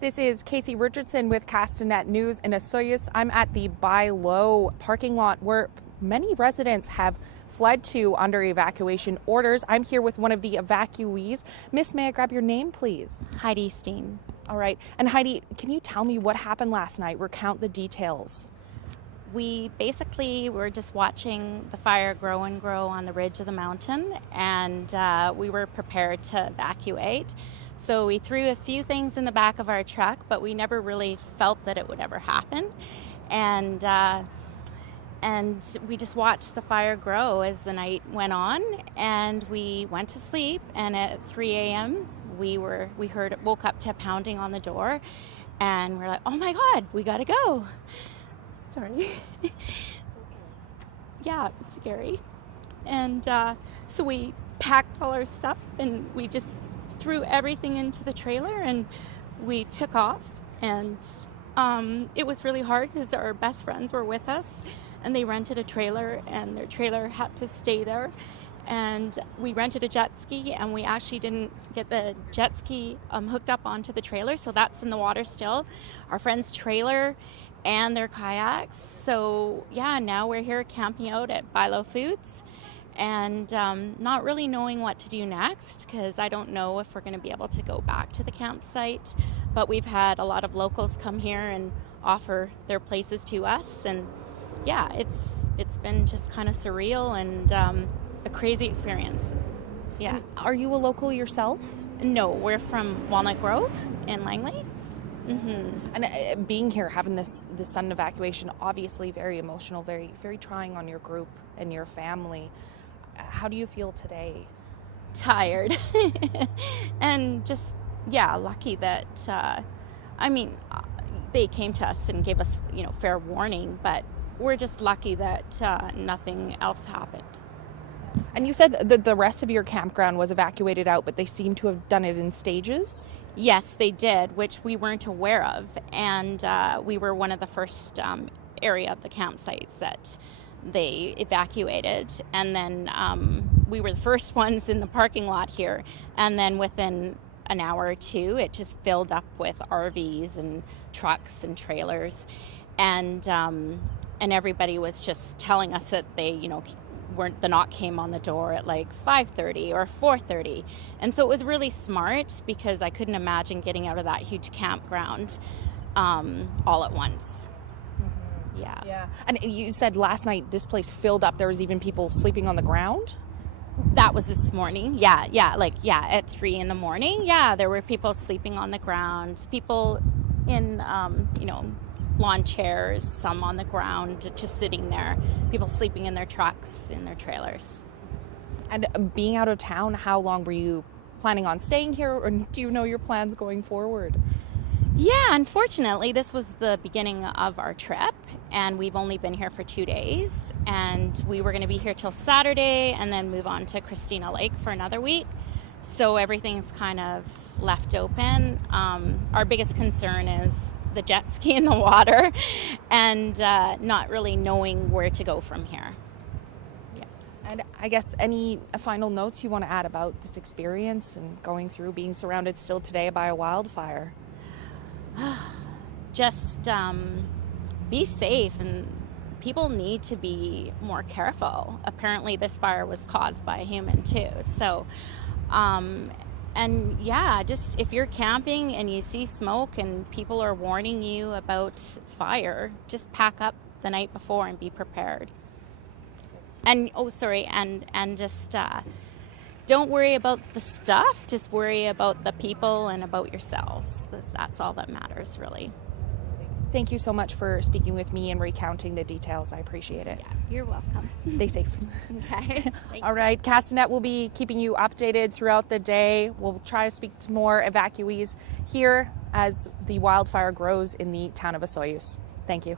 This is Casey Richardson with Castanet News in Osoyoos. I'm at the Buy Low parking lot where many residents have fled to under evacuation orders. I'm here with one of the evacuees. Miss, may I grab your name, please? Heidi Steen. All right. And Heidi, can you tell me what happened last night? Recount the details. We basically were just watching the fire grow and grow on the ridge of the mountain, and we were prepared to evacuate. So we threw a few things in the back of our truck, but we never really felt that it would ever happen. And we just watched the fire grow as the night went on, and we went to sleep. And at 3 a.m. we woke up to a pounding on the door, and we're like, "Oh my God, we gotta go!" Sorry. It's okay. Yeah, it was scary. And so we packed all our stuff, and we just threw everything into the trailer, and we took off. And it was really hard because our best friends were with us, and they rented a trailer, and their trailer had to stay there. And we rented a jet ski, and we actually didn't get the jet ski hooked up onto the trailer, so that's in the water still. Our friend's trailer and their kayaks. So yeah, now we're here camping out at Buy Low Foods, and not really knowing what to do next, because I don't know if we're going to be able to go back to the campsite. But we've had a lot of locals come here and offer their places to us, and yeah, it's been just kind of surreal and a crazy experience. Yeah. And are you a local yourself? No, we're from Walnut Grove in Langley. Mm-hmm. And being here, having this sudden evacuation, obviously very emotional, very, very trying on your group and your family. How do you feel today? Tired. And just, yeah, lucky that, they came to us and gave us, fair warning, but we're just lucky that nothing else happened. And you said that the rest of your campground was evacuated out, but they seem to have done it in stages? Yes, they did, which we weren't aware of. And we were one of the first area of the campsites that they evacuated. And then we were the first ones in the parking lot here. And then within an hour or two, it just filled up with RVs and trucks and trailers. And everybody was just telling us that they, the knock came on the door at like 5:30 or 4:30. And so it was really smart, because I couldn't imagine getting out of that huge campground all at once. Mm-hmm. Yeah. And you said last night this place filled up. There was even people sleeping on the ground? That was this morning. Yeah, at 3 in the morning. Yeah, there were people sleeping on the ground, people in, lawn chairs, some on the ground, just sitting there, people sleeping in their trucks, in their trailers. And being out of town, how long were you planning on staying here, or do you know your plans going forward? Yeah, unfortunately, this was the beginning of our trip, and we've only been here for 2 days, and we were going to be here till Saturday and then move on to Christina Lake for another week. So everything's kind of left open. Our biggest concern is the jet ski in the water, and not really knowing where to go from here. Yeah. And I guess any final notes you want to add about this experience and going through being surrounded still today by a wildfire? Just be safe, and people need to be more careful. Apparently this fire was caused by a human too. So and yeah, just if you're camping and you see smoke and people are warning you about fire, just pack up the night before and be prepared. And and just don't worry about the stuff, just worry about the people and about yourselves. That's all that matters, really. Thank you so much for speaking with me and recounting the details. I appreciate it. Yeah, you're welcome. Stay safe. Okay. All right, Castanet will be keeping you updated throughout the day. We'll try to speak to more evacuees here as the wildfire grows in the town of Osoyoos. Thank you.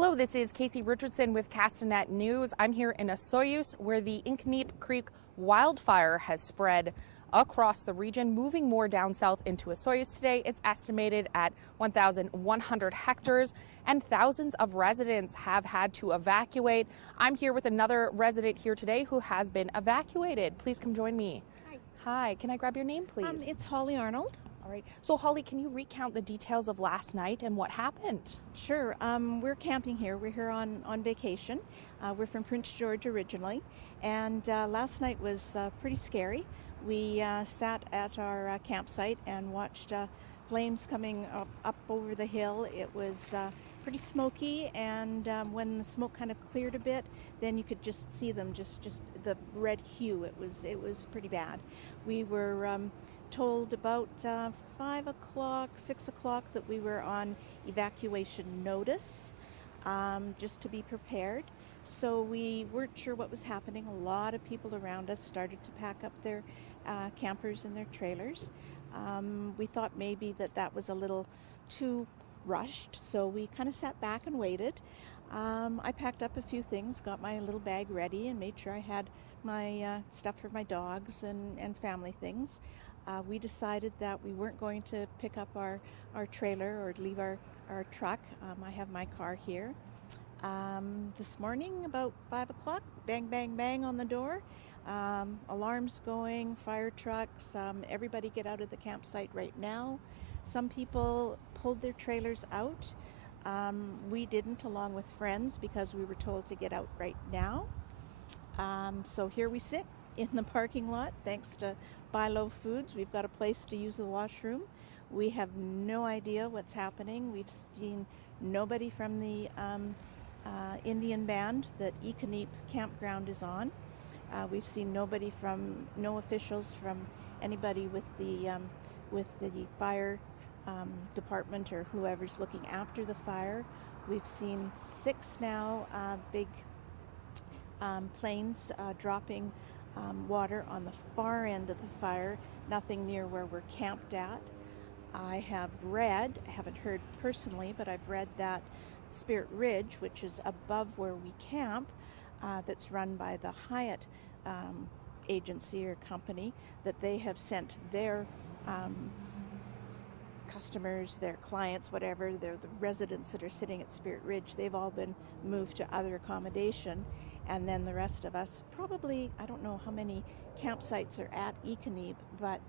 Hello, this is Casey Richardson with Castanet News. I'm here in Osoyoos, where the Nk'Mip Wildfire has spread across the region, moving more down south into Osoyoos today. It's estimated at 1,100 hectares, and thousands of residents have had to evacuate. I'm here with another resident here today who has been evacuated. Please come join me. Hi. Hi, can I grab your name, please? It's Holly Arnold. All right. So, Holly, can you recount the details of last night and what happened? Sure. We're camping here. We're here on vacation. We're from Prince George originally, and last night was pretty scary. We sat at our campsite and watched flames coming up over the hill. It was pretty smoky, and when the smoke kind of cleared a bit, then you could just see them, just the red hue. It was pretty bad. We were told about 5 o'clock, 6 o'clock that we were on evacuation notice, just to be prepared. So we weren't sure what was happening. A lot of people around us started to pack up their campers and their trailers. We thought maybe that was a little too rushed, so we kind of sat back and waited. I packed up a few things, got my little bag ready, and made sure I had my stuff for my dogs and family things. We decided that we weren't going to pick up our trailer or leave our truck. I have my car here. This morning, about 5 o'clock, bang, bang, bang on the door. Alarms going, fire trucks, everybody get out of the campsite right now. Some people pulled their trailers out. We didn't, along with friends, because we were told to get out right now. So here we sit in the parking lot, thanks to Buy Low Foods. We've got a place to use the washroom. We have no idea what's happening. We've seen nobody from the Indian band that Nk'Mip campground is on. We've seen no officials from anybody with the fire department or whoever's looking after the fire. We've seen 6 now big planes dropping water on the far end of the fire, nothing near where we're camped at. I haven't heard personally, but I've read that Spirit Ridge, which is above where we camp, that's run by the Hyatt agency or company, that they have sent their customers, their clients, whatever, they're the residents that are sitting at Spirit Ridge, they've all been moved to other accommodation. And then the rest of us, probably, I don't know how many campsites are at Nk'Mip, but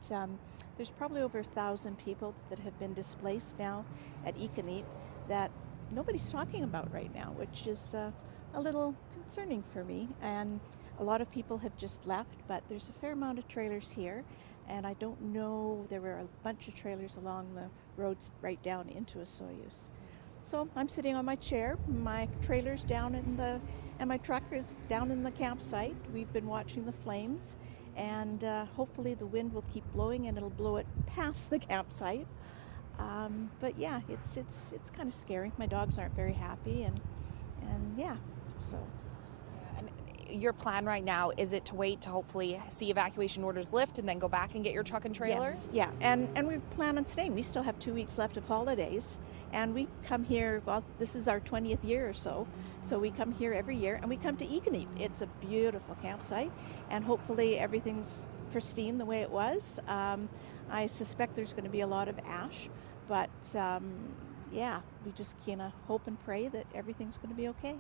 there's probably over 1,000 people that have been displaced now at Nk'Mip that nobody's talking about right now, which is a little concerning for me. And a lot of people have just left, but there's a fair amount of trailers here. And I don't know, there were a bunch of trailers along the roads right down into Osoyoos. So I'm sitting on my chair, my trailer's down and my truck is down in the campsite. We've been watching the flames, and hopefully the wind will keep blowing and it'll blow it past the campsite. But yeah, it's kind of scary. My dogs aren't very happy, and yeah, so. Your plan right now, is it to wait to hopefully see evacuation orders lift and then go back and get your truck and trailer? Yes, yeah, and we plan on staying. We still have 2 weeks left of holidays, and we come here, well, this is our 20th year or so we come here every year, and we come to Nk'Mip. It's a beautiful campsite, and hopefully everything's pristine the way it was. I suspect there's going to be a lot of ash, but yeah, we just kind of hope and pray that everything's going to be okay.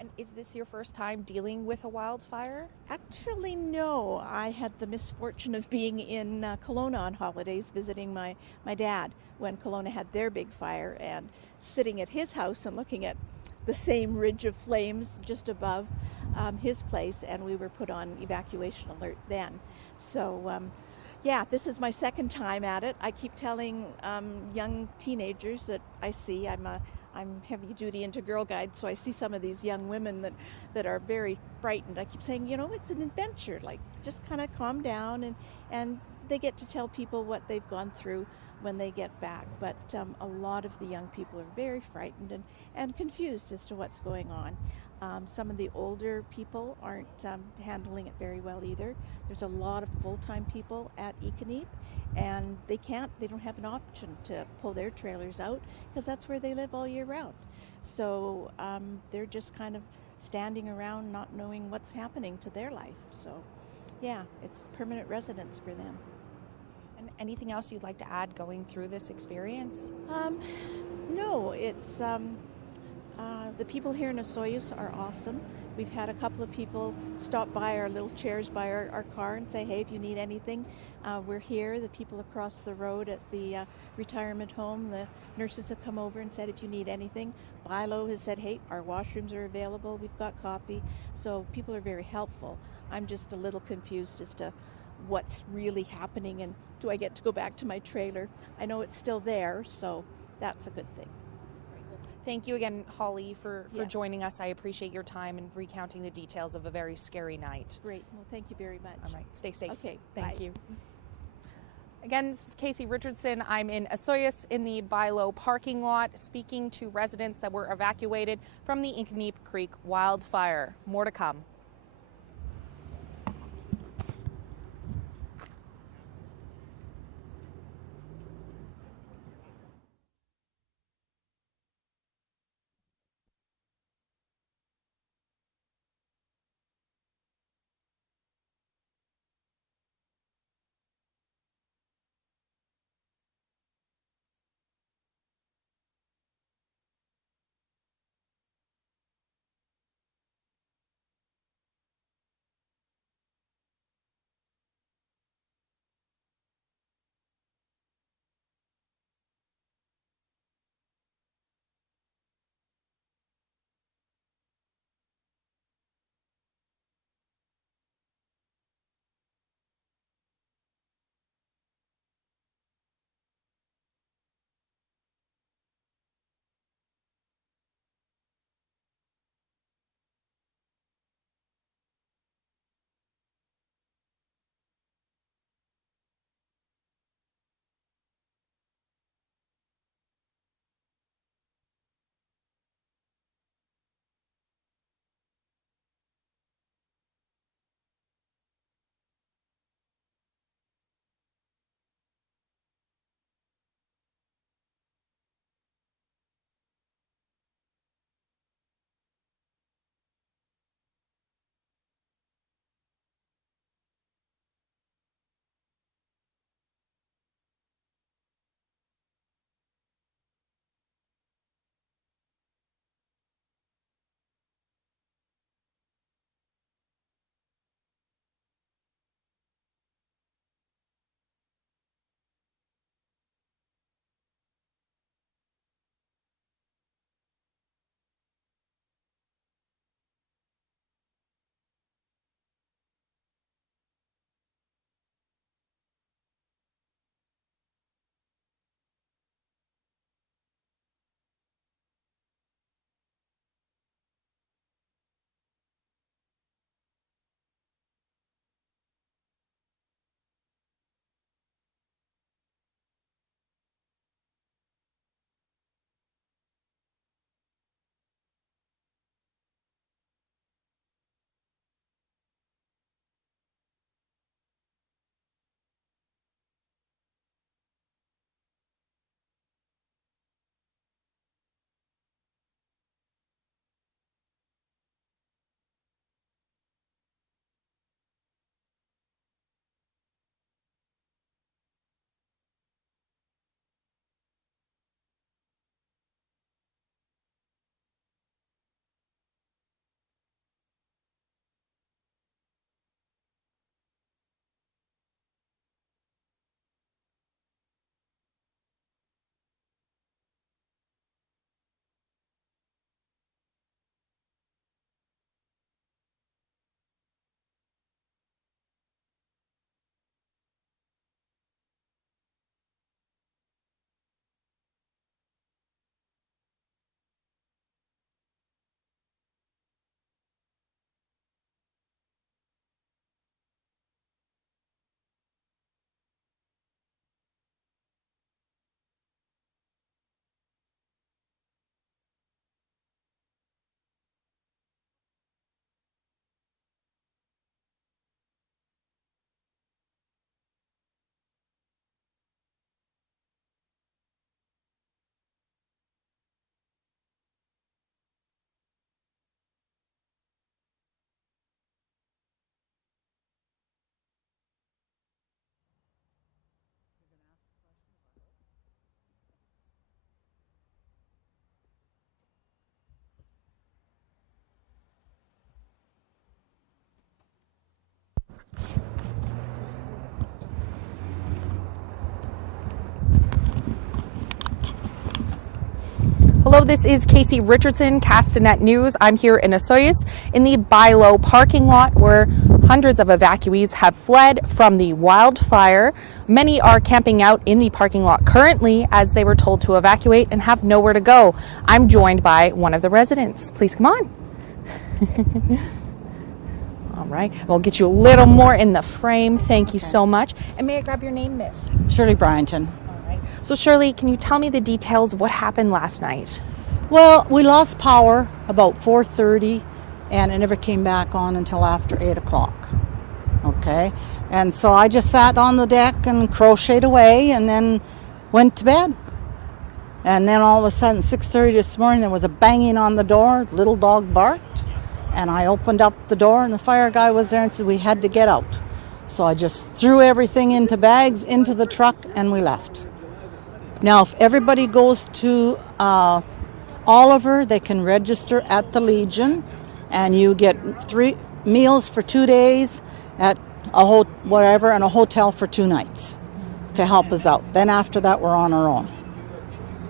And is this your first time dealing with a wildfire? Actually, no. I had the misfortune of being in Kelowna on holidays visiting my dad when Kelowna had their big fire, and sitting at his house and looking at the same ridge of flames just above his place, and we were put on evacuation alert then. So yeah, this is my second time at it. I keep telling young teenagers that I see, I'm heavy duty into Girl Guide, so I see some of these young women that are very frightened. I keep saying, it's an adventure, like just kind of calm down, and they get to tell people what they've gone through when they get back. But a lot of the young people are very frightened and confused as to what's going on. Some of the older people aren't handling it very well either. There's a lot of full-time people at Nk'Mip, and they don't have an option to pull their trailers out because that's where they live all year round. So they're just kind of standing around not knowing what's happening to their life. So yeah, it's permanent residence for them. And anything else you'd like to add going through this experience? No, it's the people here in Osoyoos are awesome. We've had a couple of people stop by our little chairs by our car and say, hey, if you need anything, we're here. The people across the road at the retirement home, the nurses have come over and said, if you need anything. Bilo has said, hey, our washrooms are available. We've got coffee. So people are very helpful. I'm just a little confused as to what's really happening and do I get to go back to my trailer? I know it's still there, so that's a good thing. Thank you again, Holly, for Yeah. joining us. I appreciate your time and recounting the details of a very scary night. Great. Well, thank you very much. All right, stay safe. Okay, Thank bye. you. Again, this is Casey Richardson. I'm in Osoyoos in the Bilo parking lot speaking to residents that were evacuated from the Nk'Mip wildfire. More to come. Hello, this is Casey Richardson, Castanet News. I'm here in Osoyoos in the By-Low parking lot where hundreds of evacuees have fled from the wildfire. Many are camping out in the parking lot currently as they were told to evacuate and have nowhere to go. I'm joined by one of the residents. Please come on. All right, we'll get you a little more in the frame. Thank you so much. And may I grab your name, miss? Shirley Bryanton. So Shirley, can you tell me the details of what happened last night? Well, we lost power about 4:30 and it never came back on until after 8 o'clock. Okay, and so I just sat on the deck and crocheted away and then went to bed. And then all of a sudden, 6:30 this morning, there was a banging on the door, little dog barked, and I opened up the door and the fire guy was there and said we had to get out. So I just threw everything into bags, into the truck, and we left. Now, if everybody goes to Oliver, they can register at the Legion, and you get 3 meals for 2 days at whatever, and a hotel for 2 nights to help us out. Then after that, we're on our own.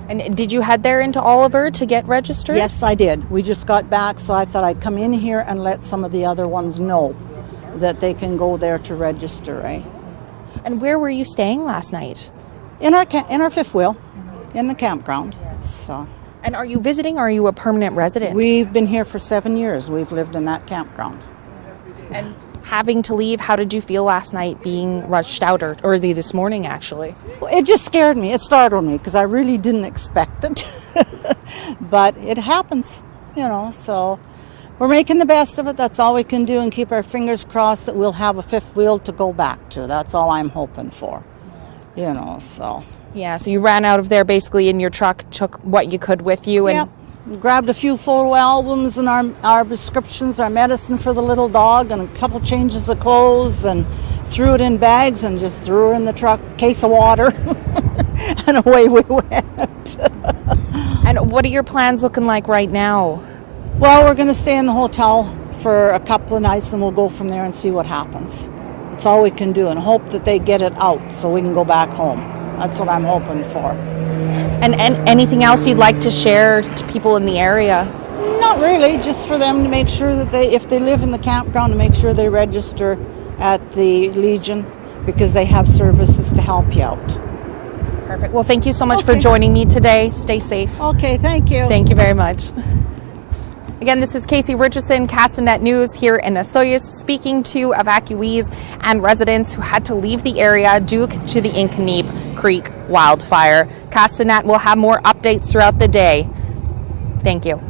And did you head there into Oliver to get registered? Yes, I did. We just got back, so I thought I'd come in here and let some of the other ones know that they can go there to register, right? And where were you staying last night? In our fifth wheel, in the campground. So. And are you visiting or are you a permanent resident? We've been here for 7 years. We've lived in that campground. And having to leave, how did you feel last night being rushed out, or early this morning actually? Well, it just scared me. It startled me because I really didn't expect it. But it happens, so we're making the best of it. That's all we can do, and keep our fingers crossed that we'll have a fifth wheel to go back to. That's all I'm hoping for. So. Yeah, so you ran out of there basically in your truck, took what you could with you, and Yep. Grabbed a few photo albums and our prescriptions, our medicine for the little dog, and a couple changes of clothes, and threw it in bags and just threw her in the truck, case of water, and away we went. And what are your plans looking like right now? Well, we're going to stay in the hotel for a couple of nights, and we'll go from there and see what happens. That's all we can do, and hope that they get it out so we can go back home. That's what I'm hoping for. And anything else you'd like to share to people in the area? Not really, just for them to make sure that if they live in the campground, to make sure they register at the Legion, because they have services to help you out. Perfect. Well, thank you so much for joining me today. Stay safe. Okay, thank you. Thank you very much. Again, this is Casey Richardson, Castanet News here in Osoyoos, speaking to evacuees and residents who had to leave the area due to the Nk'Mip wildfire. Castanet will have more updates throughout the day. Thank you.